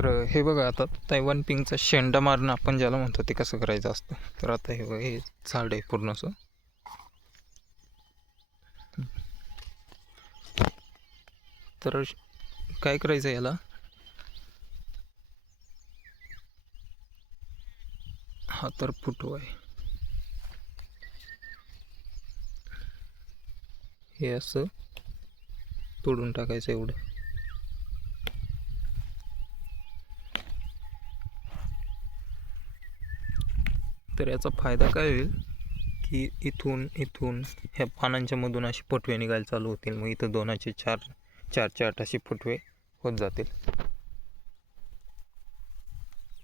तर हे बघा, आता तैवान पिंगचा शेंडा मारणं आपण ज्याला म्हणतो ते कसं करायचं असतं. तर आता हे बघा, हे झाड आहे पूर्ण असं. तर काय करायचं याला, हा तर फुटवा आहे, हे असं तोडून टाकायचं एवढं. तर याचा फायदा काय होईल की इथून ह्या पानांच्या मधून असे फुटवे निघायला चालू होतील. मग इथं 2चे 4 असे फुटवे होत जातील.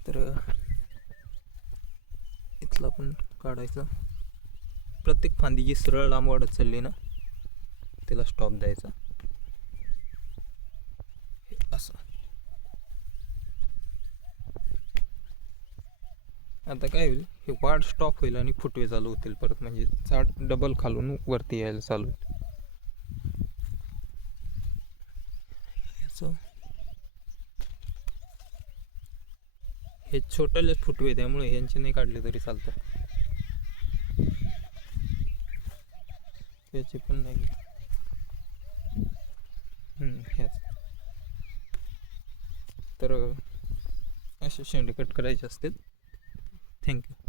तर इथला पण काढायचा. प्रत्येक फांदी जी सरळ लांब वाढत चालली ना त्याला स्टॉप द्यायचा असं. आता काय होईल, हे वाढ स्टॉप होईल आणि फुटवे चालू होतील परत. म्हणजे झाड डबल खालून वरती यायला चालू होईल. हे छोटेले फुटवे, त्यामुळे यांचे नाही काढले तरी चालतं. त्याचे पण नाही. ह्याच तर असे शेंडे कट करायचे असतील. थँक्यू.